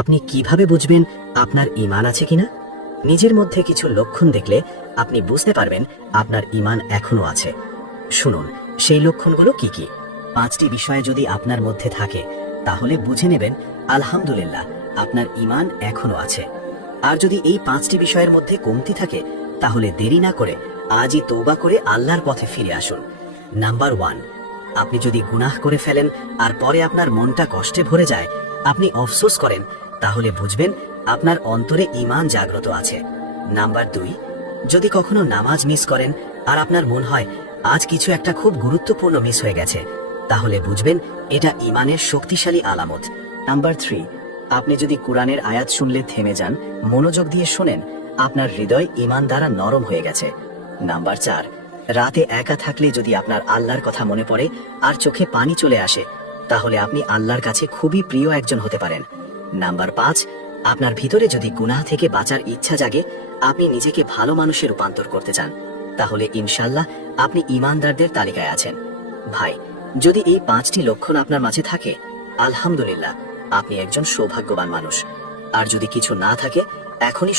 আপনি কিভাবে বুঝবেন আপনার ঈমান আছে কিনা? নিজের মধ্যে কিছু লক্ষণ দেখলে আপনি বুঝতে পারবেন আপনার ঈমান এখনো আছে। শুনুন সেই লক্ষণগুলো কি কি। 5টি বিষয় যদি আপনার মধ্যে থাকে তাহলে বুঝে নেবেন আলহামদুলিল্লাহ আপনার ঈমান এখনো আছে। আর যদি এই 5টি বিষয়ের মধ্যে কমতি থাকে তাহলে দেরি না করে আজই তওবা করে আল্লাহর পথে ফিরে আসুন। নাম্বার 1, আপনি যদি গুনাহ করে ফেলেন আর পরে আপনার মনটা কষ্টে ভরে যায়, আপনি আফসোস করেন, তাহলে বুঝবেন আপনার অন্তরে ঈমান জাগ্রত আছে। নাম্বার 2, যদি কখনো নামাজ মিস করেন আর আপনার মন হয় আজ কিছু একটা খুব গুরুত্বপূর্ণ মিস হয়ে গেছে, তাহলে বুঝবেন এটা ঈমানের শক্তিশালী আলামত। নাম্বার 3, আপনি যদি কোরআনের আয়াত শুনলে থেমে যান, মনোযোগ দিয়ে শোনেন, আপনার হৃদয় ঈমান দ্বারা নরম হয়ে গেছে। নাম্বার 4, রাতে একা থাকলে যদি আপনার আল্লাহর কথা মনে পড়ে আর চোখে পানি চলে আসে, তাহলে আপনি আল্লাহর কাছে খুবই প্রিয় একজন হতে পারেন। নাম্বার 5, আপনার ভিতরে যদি গুনাহ থেকে বাঁচার ইচ্ছা জাগে, আপনি নিজেকে ভালো মানুষে রূপান্তর করতে চান, তাহলে ইনশাআল্লাহ আপনি ঈমানদারদের তালিকায় আছেন। ভাই, যদি এই 5টি লক্ষণ আপনার মাঝে থাকে, আলহামদুলিল্লাহ আপনি একজন সৌভাগ্যবান মানুষ। আর যদি কিছু না থাকে, এখনই